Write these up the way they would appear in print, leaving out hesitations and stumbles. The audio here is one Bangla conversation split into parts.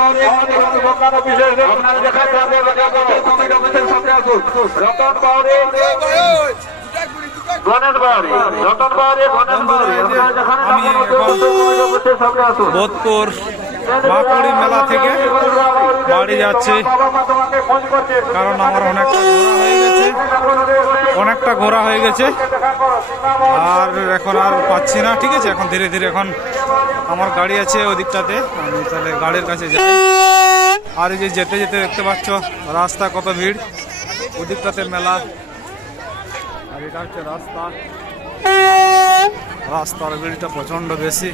আমাদের অনুসন্ধান অফিসে আপনারা দেখা যাবে কমিটি অফিসের সামনে আসুন। রতন বাউরি, গণেশ বাউরি, রতন বাউরি, গণেশ বাউরি, আপনারা যেখানে থাকুন কমিটি অফিসের সামনে আসুন। বোধপুর মাকুড়ি মেলা থেকে বাড়ি যাচ্ছি, কারণ আমার অনেকটা ঘোরা হয়ে গেছে আর এখন আর পাচ্ছি না। ঠিক আছে, এখন ধীরে ধীরে এখন আমার গাড়ি আছে ওদিকটাতে, আমি তাহলে গাড়ির কাছে যাই। আর এই যে যেতে যেতে দেখতে পাচ্ছ রাস্তা কত ভিড়, ওদিকটাতে মেলা আর এটা হচ্ছে রাস্তা। রাস্তার ভিড়টা প্রচন্ড বেশি,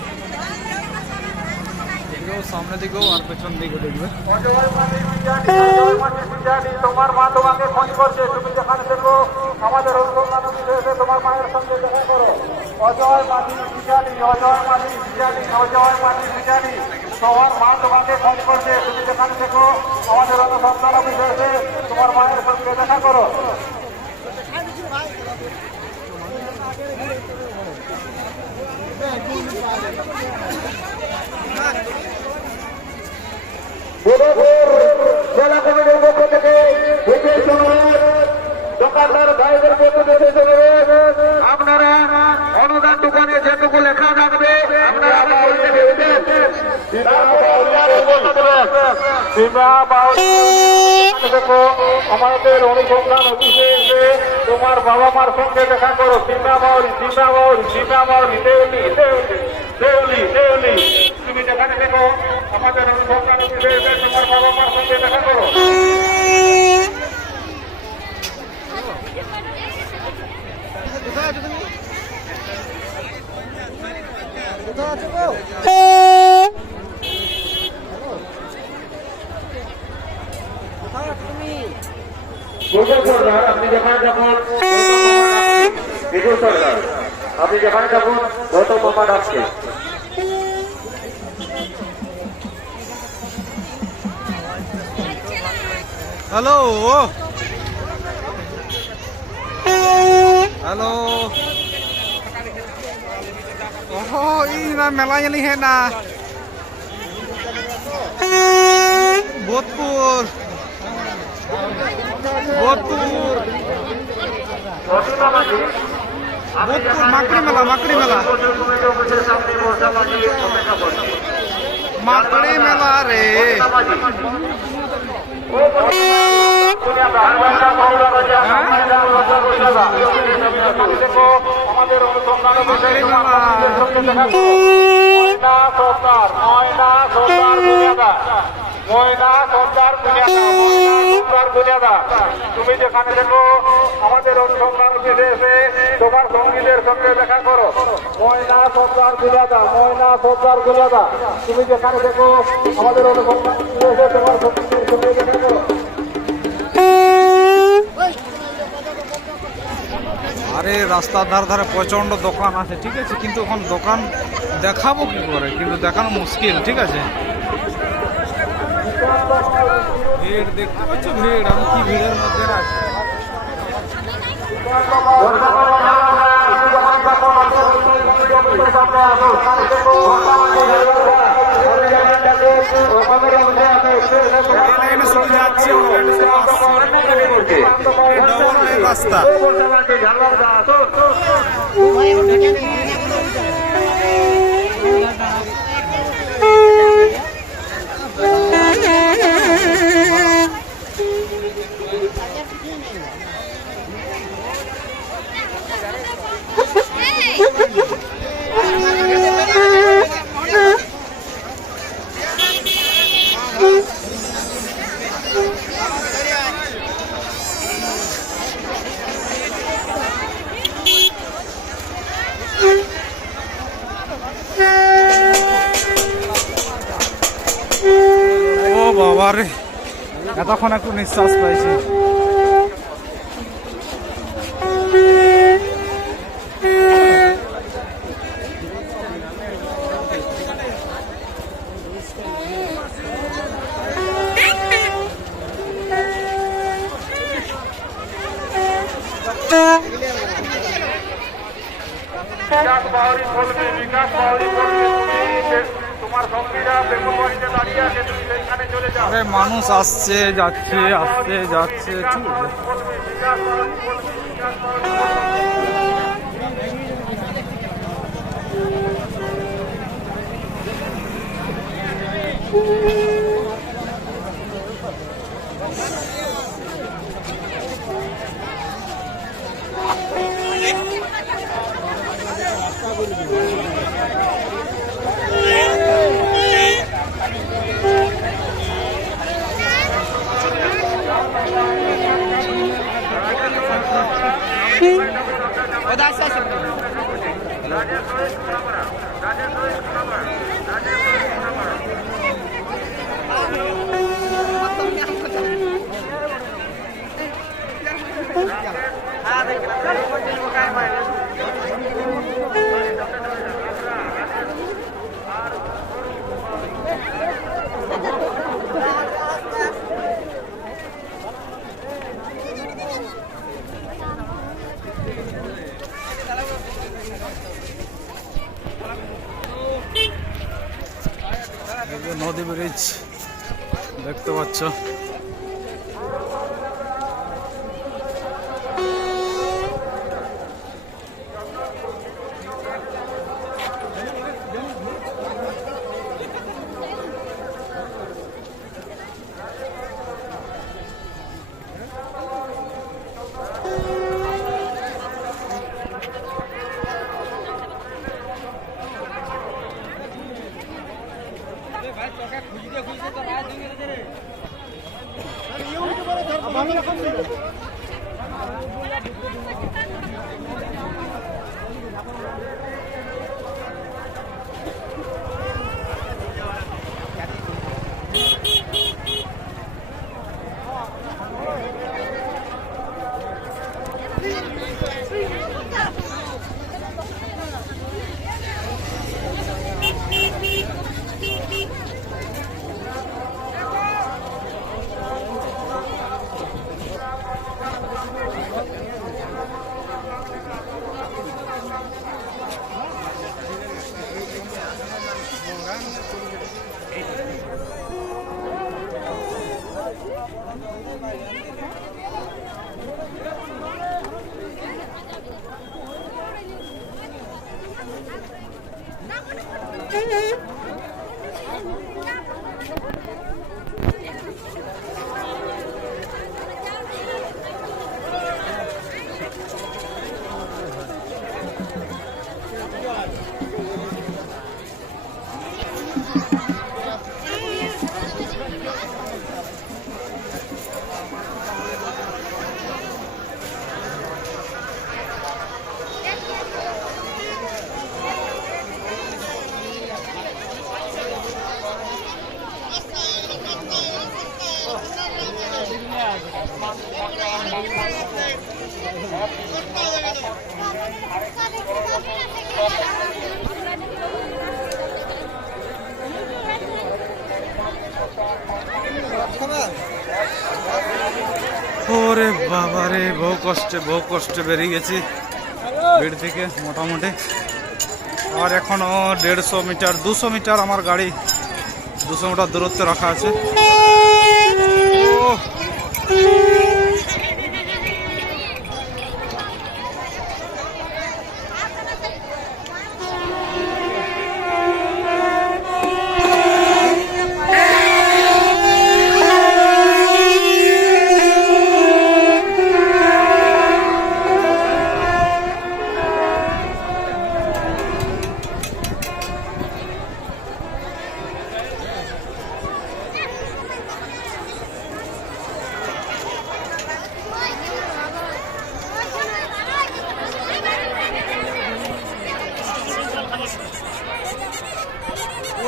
সামনে দিকেও আর পেছন দিকে দেখবে। তোমার মা তোমাকে ফোন করছে, তুমি যেখানে দেখো আমাদের অনুসন্ধান অফিসে এসে তোমার মায়ের সঙ্গে দেখা করো। অজয় মাঝি বিজানি, অজয় মাঝি বিজানি, অজয় মাঝি বিজানি, তোমার মা তোমাকে ফোন করছে, তুমি যেখানে দেখো আমাদের অনুসন্ধান অফিসে এসে তোমার মায়ের সঙ্গে দেখা করো। জেলা কমিটির পক্ষ থেকে দোকানদার ভাইদের পক্ষ থেকে আপনারা অনুদান দোকানে যেটুকু লেখা থাকবে আপনারা আমাদের অনুসন্ধান অফিসে এসে তোমার বাবা মার সঙ্গে দেখা করো। সীমা বাউরি, সীমা বাউরি, সীমা বাউরি, দেউলি, দেউলি, দেউলি, দেউলি, তুমি যেখানে দেখো আমাদের অনুসন্ধান অফিসে এসে তোমার বাবা মার সঙ্গে দেখা করো। আপনি যেখানে যখন সরকার আপনি যেখানে যখন গৌতম মামা ডাকছে। হ্যালো হ্যালো, মেলা জানি হ্যাঁ না বোধপুর, বোধপুর মাকড়ি মেলা, মাকড়ি মেলা, মাকড়ি মেলা রে। আমাদের অনুসন্ধান ময়না সর্দার, ময়না সর্দার দুনিয়াদা, ময়না সর্দার দুনিয়াদা, ময়না সর্দার দুনিয়াদা, তুমি যেখানে দেখো আমাদের অনুসন্ধান অফিসে এসে তোমার সঙ্গীদের সঙ্গে দেখা করো। ময়না সর্দার দুনিয়াদা, ময়না সর্দার দুনিয়াদা, তুমি যেখানে দেখো আমাদের অনুসন্ধান অফিসে এসে তোমার সঙ্গীদের সঙ্গে দেখা করো। আরে রাস্তার ধারে ধারে প্রচন্ড দোকান আছে, ঠিক আছে, কিন্তু এখন দোকান দেখাবো কি করে, কিন্তু দেখানো মুশকিল। ঠিক আছে, ভিড় দেখতে পাচ্ছ, ভিড়, আমি কি ভিড়ের মধ্যে আছি। রাস্তা বাবারে, এতক্ষণ একটু নিঃশ্বাস পাইছি। বিকাশ বাউরি বলবে, বিকাশ বাউরি বলবে, তোমার সঙ্গীরা বেগুনবাড়িতে দাঁড়িয়ে আছে, তুমি সেইখানে আরে মানুষ আসছে যাচ্ছে আসছে যাচ্ছে, ঠিক আছে। এই যে নদী ব্রিজ দেখতে পাচ্ছ। ওরে বাবা রে, বহু কষ্টে বেরিয়ে গেছি ভিড় থেকে মোটামুটি। আর এখনো 150 মিটার 200 মিটার আমার গাড়ি 200 মিটার দূরত্বে রাখা আছে।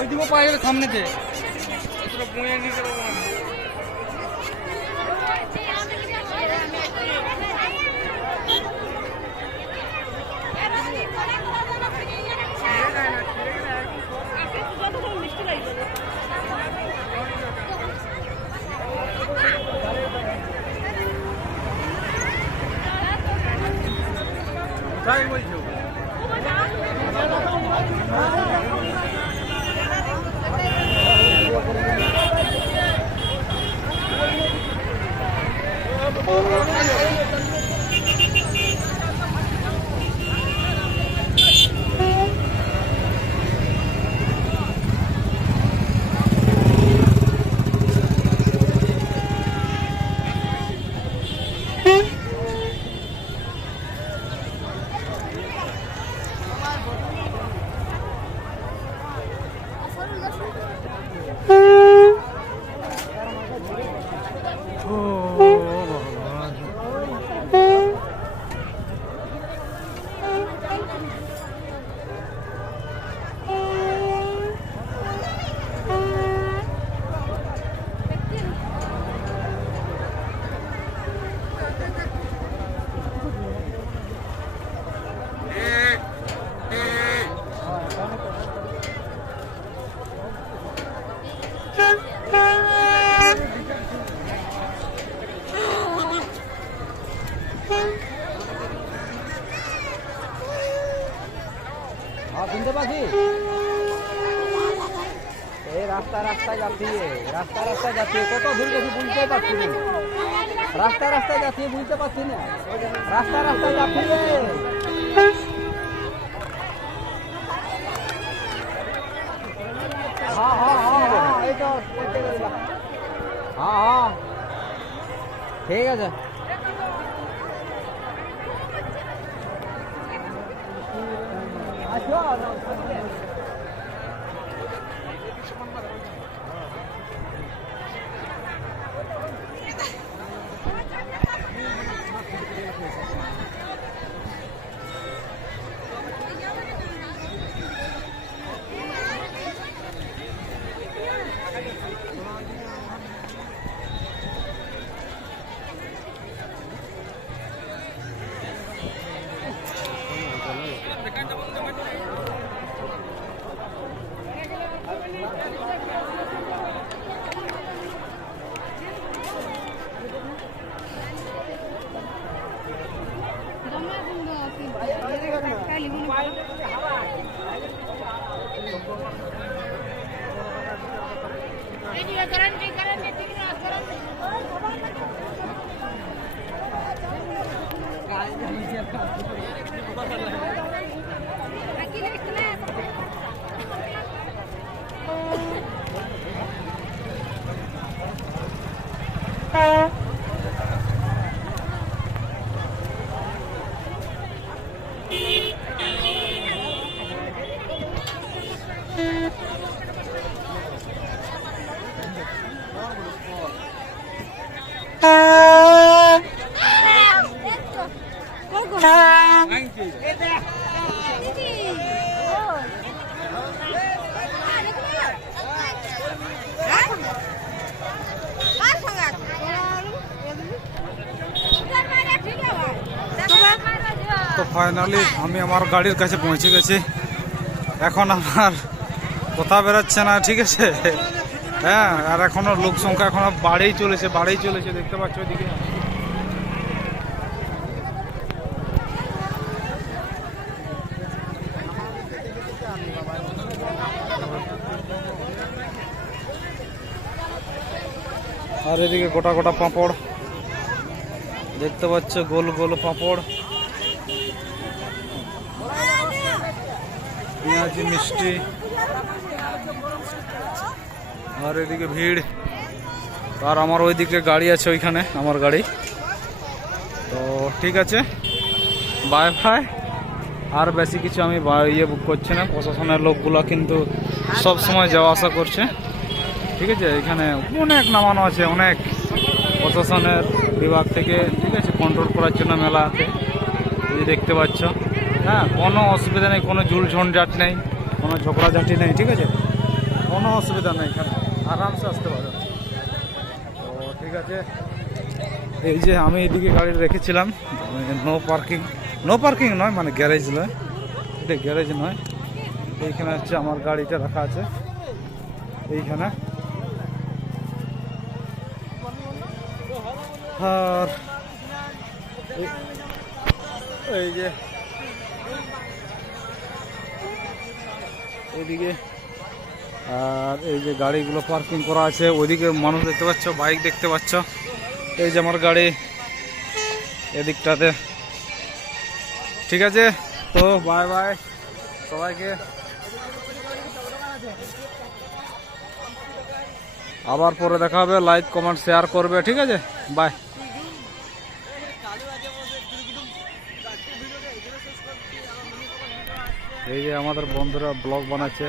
ওই দিব পায়ে যাবে সামনেতে। কোথায় বলছো? পাখি এই রাস্তা রাস্তায় যাচ্ছি রাস্তা রাস্তায় যাচ্ছি কত দূর গেছি বুঝতে পারছি না রাস্তা রাস্তায় যাচ্ছি বুঝতে পারছি না রাস্তা রাস্তায় যাচ্ছি হ্যাঁ হ্যাঁ হ্যাঁ হ্যাঁ এই তো হ্যাঁ হ্যাঁ ঠিক আছে আসো তো ফাইনালি আমি আমার গাড়ির কাছে পৌঁছে গেছি এখন আমার কথা বেরোচ্ছে না ঠিক আছে হ্যাঁ আর এখনো লোক সংখ্যা এখনো বাড়েই চলেছে দেখতে পাচ্ছ ওইদিকে আর এদিকে গোটা গোটা পাঁপড় দেখতে পাচ্ছ গোল গোল পাঁপড় পেঁয়াজি মিষ্টি আর এদিকে ভিড় আর আমার ওইদিকে গাড়ি আছে ওইখানে আমার গাড়ি তো ঠিক আছে বাই বাই আর বেশি কিছু আমি বুক করছি না প্রশাসনের লোকগুলো কিন্তু সব সময় যাওয়া আসা করছে ঠিক আছে এখানে অনেক নামানো আছে অনেক প্রশাসনের বিভাগ থেকে ঠিক আছে কন্ট্রোল করার জন্য মেলাতে এই দেখতে পাচ্ছ হ্যাঁ কোনো অসুবিধা নেই কোনো ঝুল ঝঞ্ঝাট নেই কোনো ঝগড়াঝাটি নেই ঠিক আছে কোনো অসুবিধা নেই এখানে আরামসে আসতে পারো তো ঠিক আছে এই যে আমি এদিকে গাড়ি রেখেছিলাম নো পার্কিং নয় মানে গ্যারেজ নয় এটা গ্যারেজ নয় এইখানে হচ্ছে আমার গাড়িটা রাখা আছে এইখানে আর এই যে এইদিকে আর এই যে গাড়িগুলো পার্কিং করা আছে ওইদিকে মানুষ দেখতে পাচ্ছ বাইক দেখতে পাচ্ছ এই যে আমার গাড়ি এদিকটাতে ঠিক আছে তো বাই বাই সবাইকে আবার পরে দেখা হবে লাইক কমেন্ট শেয়ার করবে ঠিক আছে বাই এই যে আমাদের বন্ধুরা ব্লগ বানাচ্ছে